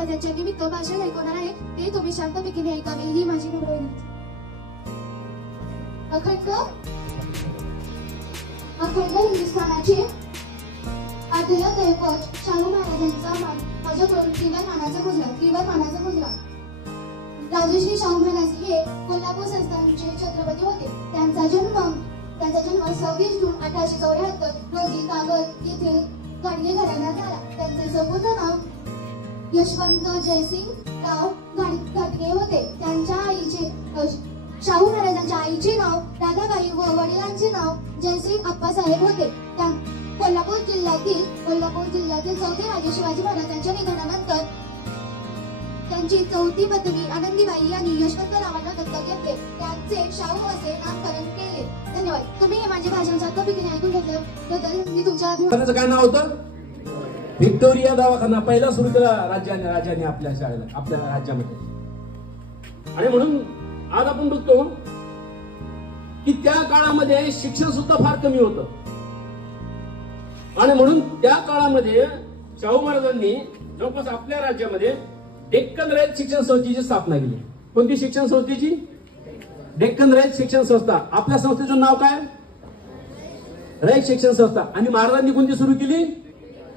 महाराजांच्या निमित्त भाषण ऐकवणार आहे, ते तुम्ही शांतपैकी ऐकावे ही माझी विनंती. अखंड हिंदुस्थानाचे आद्य दैवत शाहू महाराजांचा माझ्याकडून त्रिवर मानाचा मुजरा. राजश्री शाहू महाराज हे कोल्हापूर संस्थानाचे छत्रपती होते. त्यांचा जन्म 26 जून 1874 रोजी कागल येथील गाडगे घराण्यात झाला. त्यांचे संपूर्ण नाव यशवंत जयसिंगराव गाडगे होते. त्यांच्या आईचे शाहू महाराजांच्या आईचे नाव राधाबाई व वडिलांचे नाव जयसिंग अप्पासाहेब होते. कोल्हापूर जिल्ह्यातील चौथे राजे शिवाजी महाराजांच्या निधनानंतर त्यांची चौथी पत्नी आनंदीबाई यांनी यशवंतरावांना दत्तक घेतले. त्यांचे शाहू असे नामकरण केले. धन्यवाद. तुम्ही हे माझे भाषण शांतपैकी ऐकून घेतल्याबद्दल मी तुमच्या त्याचं काय नाव होतं? व्हिक्टोरिया दवाखाना पहिला सुरू केला राजाने आपल्या शाळेला, आपल्या राज्यामध्ये. आणि म्हणून आज आपण बघतो की त्या काळामध्ये शिक्षण सुद्धा फार कमी होतं. आणि म्हणून त्या काळामध्ये शाहू महाराजांनी जवळपास आपल्या राज्यामध्ये डेक्कन रयत शिक्षण संस्थेची स्थापना केली. कोणती शिक्षण संस्थेची? डेक्कन रयत शिक्षण संस्था. आपल्या संस्थेचं नाव काय? रयत शिक्षण संस्था. आणि महाराजांनी कोणती सुरू केली?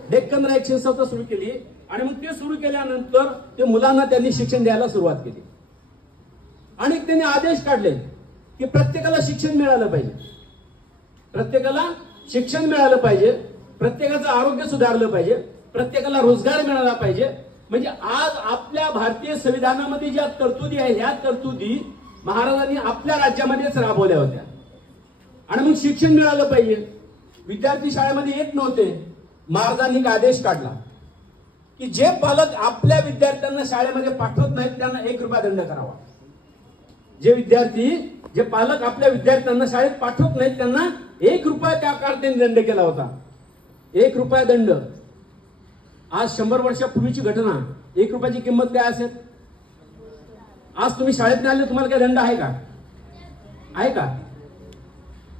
डेक्कन रयत शिक्षण संस्था सुरू केली. आणि मग ते सुरू केल्यानंतर ते मुलांना त्यांनी शिक्षण द्यायला सुरुवात केली. आणि त्यांनी आदेश काढले की प्रत्येकाला शिक्षण मिळालं पाहिजे, प्रत्येकाला शिक्षण मिळालं पाहिजे, प्रत्येकाचं आरोग्य सुधारलं पाहिजे, प्रत्येकाला रोजगार मिळाला पाहिजे. म्हणजे आज आपल्या भारतीय संविधानामध्ये ज्या तरतुदी आहे ह्या तरतुदी महाराजांनी आपल्या राज्यामध्येच राबवल्या होत्या. आणि मग शिक्षण मिळालं पाहिजे. विद्यार्थी शाळेमध्ये येत नव्हते. महाराजांनी एक आदेश काढला की जे पालक आपल्या विद्यार्थ्यांना शाळेमध्ये पाठवत नाहीत त्यांना 1 रुपया दंड करावा. जे पालक आपल्या विद्यार्थ्यांना शाळेत पाठवत नाहीत त्यांना 1 रुपया त्या काळात त्यांनी दंड केला होता. 1 रुपया दंड. आज 100 वर्षापूर्वीची घटना. 1 रुपयाची किंमत काय असेल? आज तुम्ही शाळेत नाही आले तुम्हाला काय दंड आहे का? आहे का?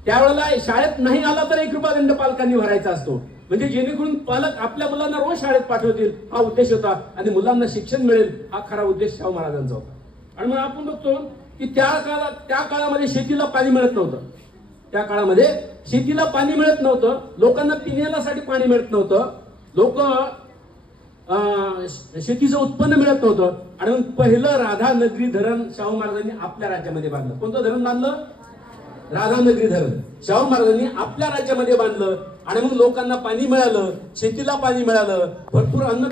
त्यावेळेला शाळेत नाही आला तर 1 रुपया दंड पालकांनी भरायचा असतो. म्हणजे जेणेकरून पालक आपल्या मुलांना रोज शाळेत पाठवतील हा उद्देश होता. आणि मुलांना शिक्षण मिळेल हा खरा उद्देश शाहू महाराजांचा होता. आणि मग आपण बघतो की त्या काळामध्ये शेतीला पाणी मिळत नव्हतं. त्या काळामध्ये शेतीला पाणी मिळत नव्हतं. लोकांना पिण्यासाठी पाणी मिळत नव्हतं. लोक शेतीचं उत्पन्न मिळत नव्हतं. आणि मग पहिलं राधानगरी धरण शाहू महाराजांनी आपल्या राज्यामध्ये बांधलं. कोणतं धरण बांधलं? राधानगरी धरण शाहू महाराजांनी आपल्या राज्यामध्ये बांधलं. आणि मग लोकांना पाणी मिळालं, शेतीला पाणी मिळालं, भरपूर अन्न